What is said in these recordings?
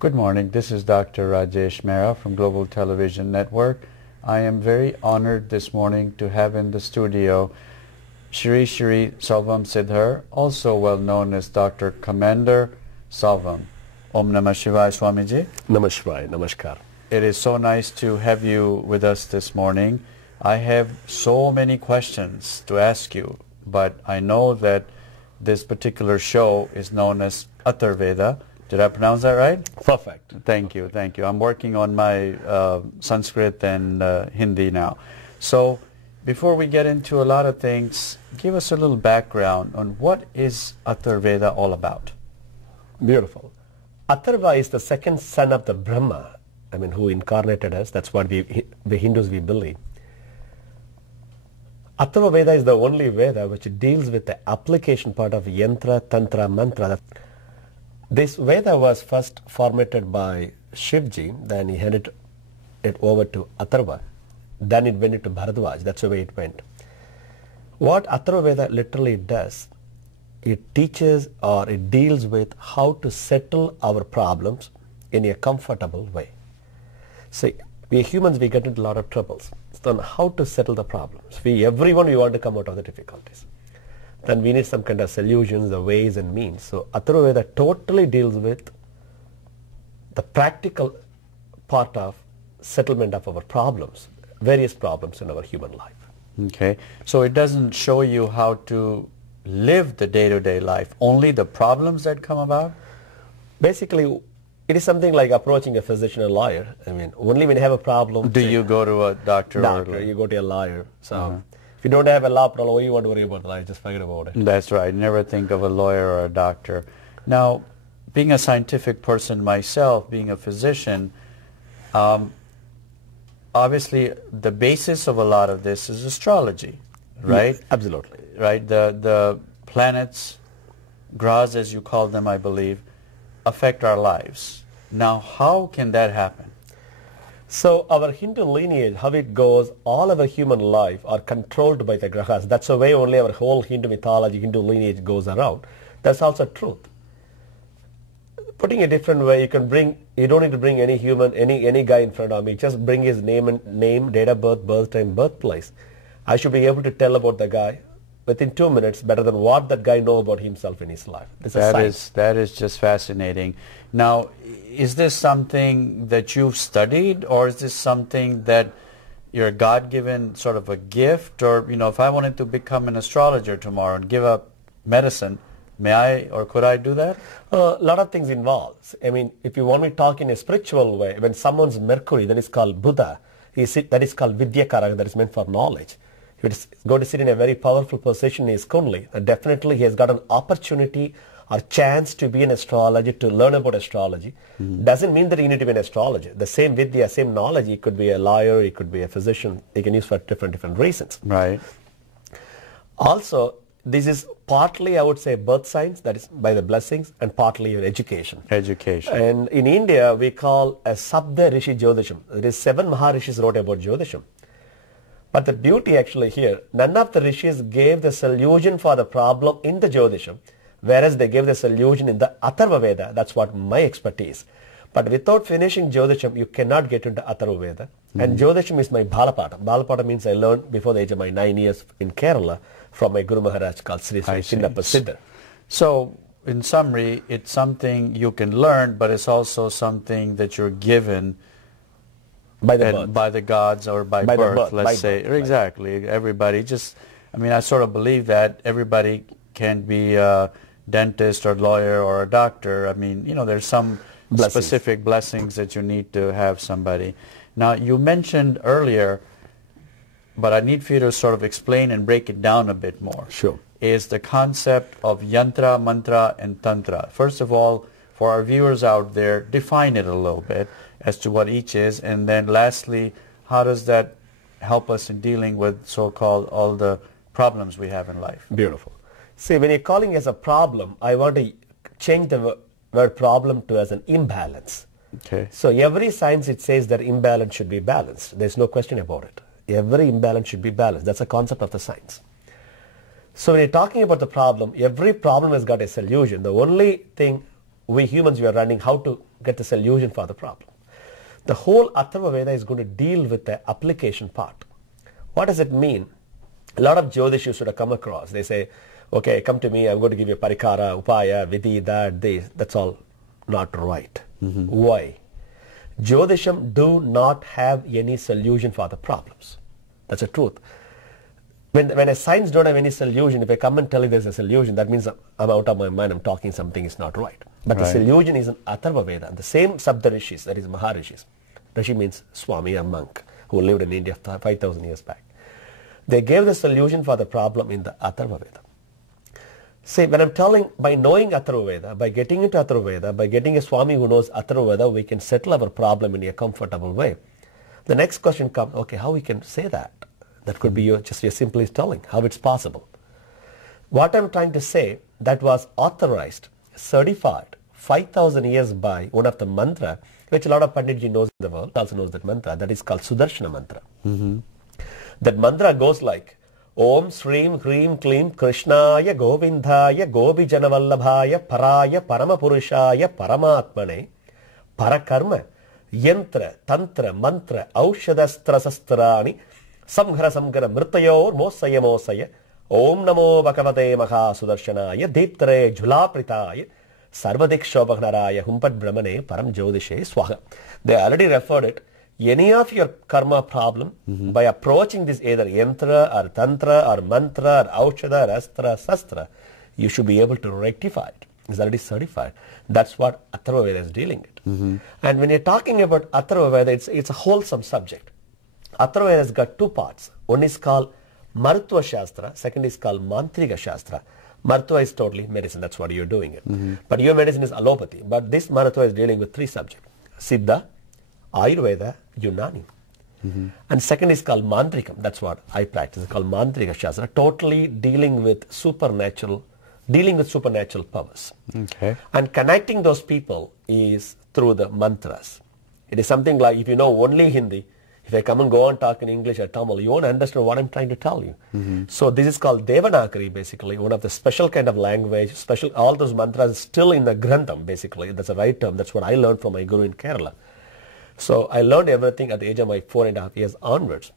Good morning. This is Dr. Rajesh Mehra from Global Television Network. I am very honored this morning to have in the studio Shri Selvam SIDDHAR, also well known as Dr.Commander Selvam. Om Namah Shivaya, Swamiji. Namah Shivaya, Namaskar. It is so nice to have you with us this morning. I have so many questions to ask you, but I know that this particular show is known as Atharveda. Did I pronounce that right? Perfect. Thank you, thank you. I'm working on my Sanskrit and Hindi now. So before we get into a lot of things, give us a little background on what is Atharveda all about. Beautiful. Atharva is the second son of the Brahma, who incarnated us. That's what the Hindus we believe. Atharva Veda is the only Veda which deals with the application part of Yantra, Tantra, Mantra. This Veda was first formatted by Shivji, then he handed it over to Atharva, then it went into Bharadwaj. That's the way it went. What Atharva Veda literally does, it teaches or it deals with how to settle our problems in a comfortable way. See, we humans, we get into a lot of troubles. So how to settle the problems? Everyone, we want to come out of the difficulties. Then we need some kind of solutions, the ways and means. So Atharva Veda totally deals with the practical part of settlement of our problems, various problems in our human life. Okay, so it doesn't show you how to live the day-to-day life, only the problems that come about? Basically, it is something like approaching a physician or lawyer. Only when you have a problem. Do you go to a doctor? You go to a lawyer. So if you don't have a law problem, what do you want to worry about the lawyer? Just forget about it. That's right. Never think of a lawyer or a doctor. Now, being a scientific person myself, being a physician, obviously the basis of a lot of this is astrology, right? Yes, absolutely. Right. The planets, grahas as you call them, I believe, affect our lives. Now, how can that happen? So our Hindu lineage, how it goes, all our human life are controlled by the grahas. That's the way only our whole Hindu mythology, Hindu lineage goes around. That's also truth. Putting a different way, you don't need to bring any human, any guy in front of me. Just bring his name, date of birth, birth time, birthplace. I should be able to tell about the guy within 2 minutes better than what that guy knows about himself in his life. That is just fascinating. Now, is this something that you've studied, or is this something that you're God-given sort of a gift? Or, if I wanted to become an astrologer tomorrow and give up medicine, may I or could I do that? A lot of things involved. If you want me to talk in a spiritual way, when someone's Mercury, that is called Buddha, that is called Vidyakara, that is meant for knowledge. He is going to sit in a very powerful position in his Kundali, and definitely he has got an opportunity or chance to be an astrologer, to learn about astrology. Doesn't mean that you need to be an astrologer. The same Vidya, same knowledge, he could be a lawyer, he could be a physician, he can use for different reasons. Right. Also, this is partly, I would say, birth signs, that is by the blessings, and partly your education. And in India, we call a Sabda Rishi Jyotisham. There is 7 Maharishis wrote about Jyotisham. But the beauty actually here, none of the rishis gave the solution for the problem in the Jyotisham, whereas they gave the solution in the Atharva Veda. That's what my expertise. But without finishing Jyotisham, you cannot get into Atharva Veda. And Jyotisham is my Balapada. Balapada means I learned before the age of my 9 years in Kerala from my Guru Maharaj called Sri Chinnappa Siddhar. So, in summary, it's something you can learn, but it's also something that you're given by the gods or by birth, let's say. Exactly. Everybody just, I sort of believe that everybody can be a dentist or lawyer or a doctor. There's some specific blessings that you need to have somebody. Now, you mentioned earlier, but I need for you to sort of explain and break it down a bit more. Sure. Is the concept of yantra, mantra, and tantra. First of all, for our viewers out there, define it a little bit as to what each is, and then lastly, how does that help us in dealing with so-called all the problems we have in life? Beautiful. See, when you're calling as a problem, I want to change the word problem to as an imbalance. Okay. So every science, it says that imbalance should be balanced. There's no question about it. Every imbalance should be balanced. That's a concept of the science. So when you're talking about the problem, every problem has got a solution. The only thing we humans, we are running how to get the solution for the problem. The whole Atharva Veda is going to deal with the application part. What does it mean? A lot of Jyotishus should have come across. They say, okay, come to me, I'm going to give you parikara, upaya, vidhi, that, this. That's all not right. Why? Jyotisham do not have any solution for the problems. That's the truth. When a science don't have any solution, if I come and tell you there's a solution, that means I'm out of my mind, I'm talking something is not right. But the solution is in Atharva Veda. The same Saptarishis, that is Maharishis. Rishi means Swami, a monk, who lived in India 5,000 years back. They gave the solution for the problem in the Atharva Veda. See, when I'm telling, by knowing Atharva Veda, by getting into Atharva Veda, by getting a Swami who knows Atharva Veda, we can settle our problem in a comfortable way. The next question comes, okay, how we can say that? That could be just your simply telling, how it's possible. What I'm trying to say, that was authorized, certified, 5,000 years by one of the mantra, which a lot of Panditji knows in the world, also knows that mantra, that is called Sudarshana mantra. That mantra goes like, Om Srim Hrim Klim Krishnaya Govindhaya Gopi Janavallabhaya Paraya Paramapurushaya Paramatmane Parakarma Yantra Tantra Mantra Aushadastra Sastrani Samhara Samgara Mrtayor Mosaya Mosaya Om Namo Bhagavate Maha Sudarshanaya Deeptre Jhulapritaya Sarvadikshobhagnaraya Humpat Brahmane Param Jyodishe Swaha. They already referred it. Any of your karma problem, by approaching this either yantra or tantra or mantra or aushada or astra, sastra, you should be able to rectify it. It's already certified. That's what Atharva Veda is dealing with. And when you're talking about Atharva Veda, it's a wholesome subject. Atharva Veda has got two parts. One is called Marutva Shastra, second is called Mantrika Shastra. Marutva is totally medicine, that's what you're doing it. But your medicine is allopathy. But this Marutva is dealing with three subjects. Siddha, Ayurveda, Unani. And second is called Mantrikam. That's what I practice. It's called Mantrika Shastra. Totally dealing with supernatural powers. Okay. And connecting those people is through the mantras. It is something like, if you know only Hindi, if I come and go on talk in English or Tamil, you won't understand what I'm trying to tell you. So this is called Devanagari, basically, one of the special kind of language, all those mantras still in the Grantham, basically. That's the right term. That's what I learned from my guru in Kerala. So I learned everything at the age of my 4.5 years onwards.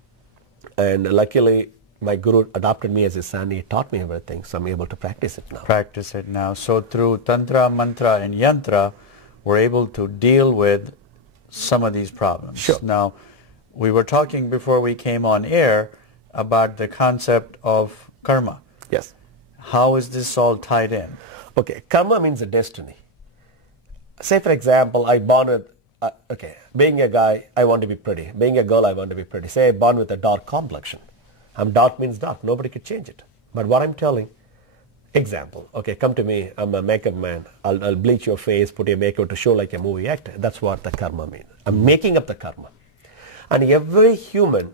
And luckily, my guru adopted me as his son. He taught me everything, so I'm able to practice it now. So through Tantra, Mantra, and Yantra, we're able to deal with some of these problems. Sure. Now, we were talking before we came on air about the concept of karma. Yes. How is this all tied in? Okay, karma means a destiny. Say, for example, I born with being a guy, I want to be pretty. Being a girl, I want to be pretty. Say I'm born with a dark complexion. Dark means dark. Nobody could change it. But what I'm telling, example, okay, come to me. I'm a makeup man. I'll bleach your face, put your makeup to show like a movie actor. That's what the karma means. I'm making up the karma. And every human,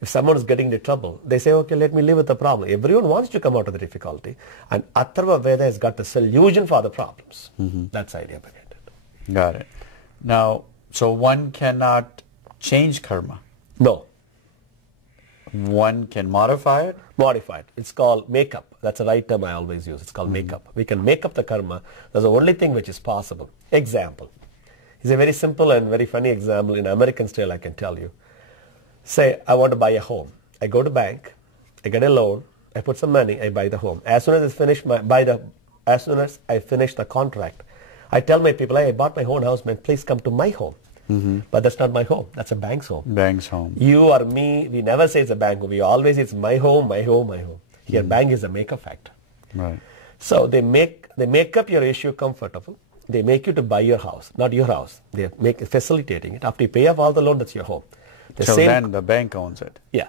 if someone is getting into trouble, they say, okay, let me live with the problem. Everyone wants to come out of the difficulty. And Atharva Veda has got the solution for the problems. That's the idea behind it. Got it. Now, so one cannot change karma? No. One can modify it? Modify it. It's called make-up. That's the right term I always use. It's called make-up. We can make up the karma. That's the only thing which is possible. Example. It's a very simple and very funny example in American style I can tell you. Say, I want to buy a home. I go to bank, I get a loan, I put some money, I buy the home. As soon as I finish the contract, I tell my people, hey, I bought my own house, man, please come to my home. But that's not my home. That's a bank's home. Bank's home. You or me, we never say it's a bank home. We always say it's my home, my home, my home. Here, bank is a make-up factor. Right. So they make up your issue comfortable. They make you to buy your house, not your house. They make facilitating it. After you pay off all the loan, that's your home. Then the bank owns it. Yeah.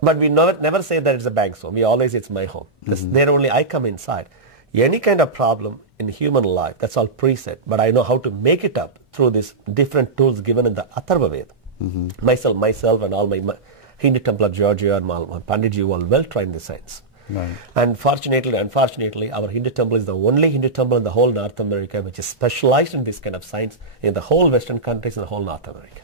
But we never say that it's a bank's home. We always say it's my home. There only I come inside. Any kind of problem in human life, that's all preset. But I know how to make it up through these different tools given in the Atharva Veda. Myself and all my Hindu Temple of Georgia and my Panditji were well trained in the science. Right. And unfortunately, our Hindu temple is the only Hindu temple in the whole North America which is specialized in this kind of science in the whole Western countries and the whole North America.